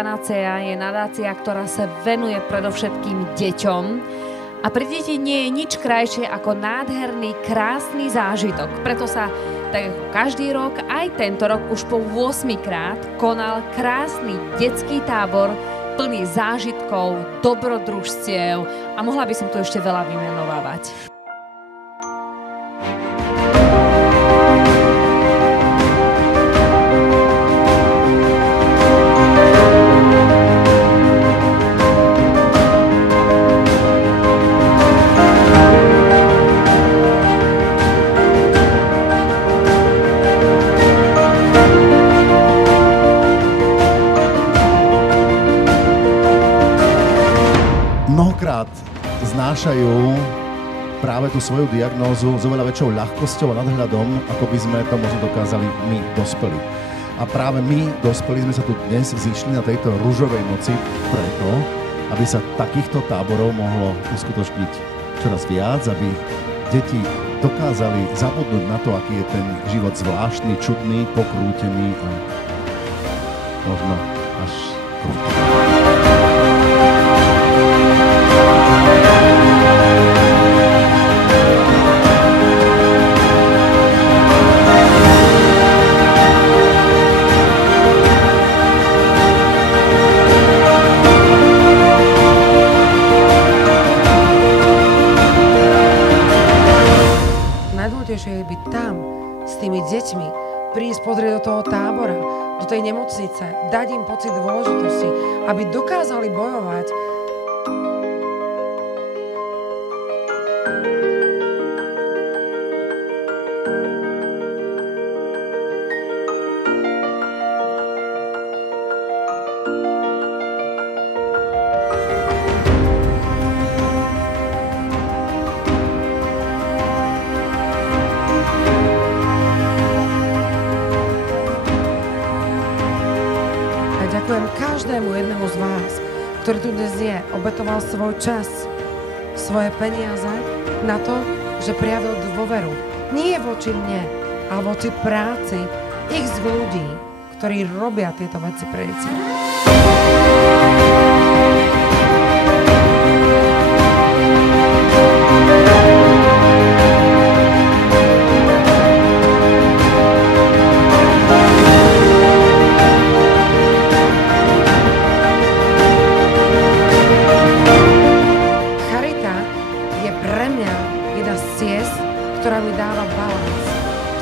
Panacea je nadácia, ktorá sa venuje predovšetkým deťom. A pre deti nie je nič krajšie ako nádherný, krásny zážitok. Preto sa, tak ako každý rok, aj tento rok už po 8 krát konal krásny detský tábor plný zážitkov, dobrodružstiev a mohla by som tu ešte veľa vymenovávať. Mnohokrát znášajú práve tú svoju diagnózu s oveľa väčšou ľahkosťou a nadhľadom, ako by sme to možno dokázali my, dospelí. A práve my, dospelí, sme sa tu dnes zišli na tejto ružovej noci preto, aby sa takýchto táborov mohlo uskutočniť čoraz viac, aby deti dokázali zabudnúť na to, aký je ten život zvláštny, čudný, pokrútený a možno až krútený. Najdôležitejšie je byť tam s tými deťmi, prísť pozrieť do toho tábora, do tej nemocnice, dať im pocit dôležitosti, aby dokázali bojovať. Ďakujem každému jednému z vás, ktorý tu dnes je, obetoval svoj čas, svoje peniaze na to, že prejavil dôveru. Nie voči mne, ale voči práci x ľudí, ktorí robia tieto veci pre deti. Ktorá mi dáva balans,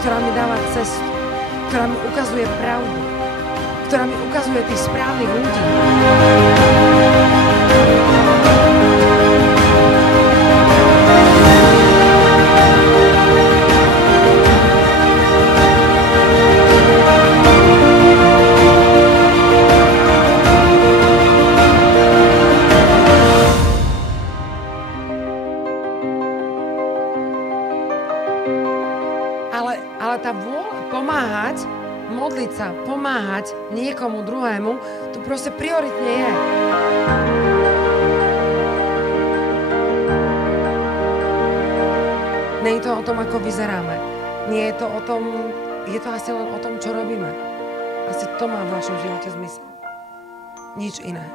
ktorá mi dáva cestu, ktorá mi ukazuje pravdu, ktorá mi ukazuje tých správnych ľudí. Ale tá vôľa pomáhať, modliť sa, pomáhať niekomu druhému, tu proste prioritne je. Nie je to o tom, ako vyzeráme. Nie je to o tom, je to asi len o tom, čo robíme. Asi to má v našom živote zmysel. Nič iné.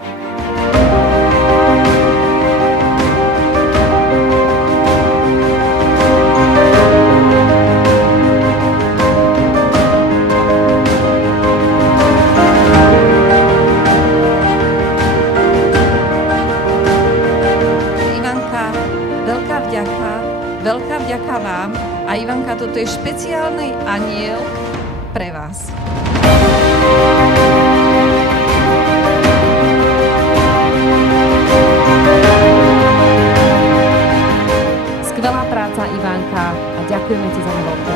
Veľká vďaka vám a Ivanka, toto je špeciálny anjel pre vás. Skvelá práca, Ivanka, a ďakujeme ti za veľkú.